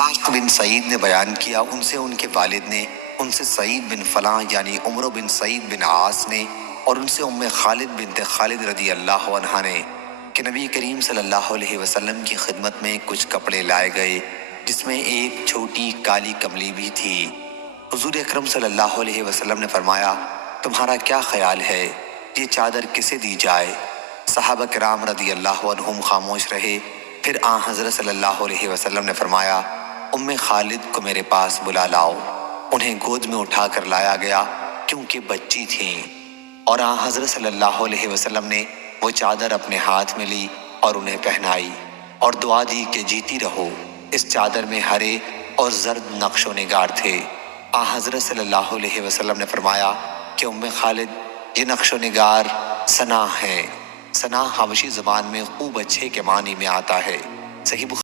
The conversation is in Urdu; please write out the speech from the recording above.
اسحاق بن سعید نے بیان کیا، ان سے ان کے والد نے، ان سے سعید بن فلاں یعنی عمر بن سعید بن عاص نے، اور ان سے خالد بنت خالد رضی اللہ عنہا نے کہ نبی کریم صلی اللہ علیہ وسلم کی خدمت میں کچھ کپڑے لائے گئے جس میں ایک چھوٹی کالی کملی بھی تھی۔ حضور اکرم صلی اللہ علیہ وسلم نے فرمایا، تمہارا کیا خیال ہے، یہ چادر کسے دی جائے؟ صحابہ کرام رضی اللہ عنہم خاموش رہے۔ پھر حضرت صلی اللہ علیہ وسلم نے فرمایا، خالد کو میرے پاس بلا لاؤ۔ انہیں گود میں اٹھا کر لایا گیا کیونکہ بچی تھیں، اور حضرت صلی اللہ علیہ وسلم نے وہ چادر اپنے ہاتھ میں لی اور انہیں پہنائی اور دعا دی کہ جیتی رہو۔ اس چادر میں ہرے اور زرد نقش و نگار تھے۔ حضرت صلی اللہ علیہ وسلم نے فرمایا کہ خالد، یہ نقش و نگار ثنا ہے۔ ثنا حبشی زبان میں خوب اچھے کے معنی میں آتا ہے۔ صحیح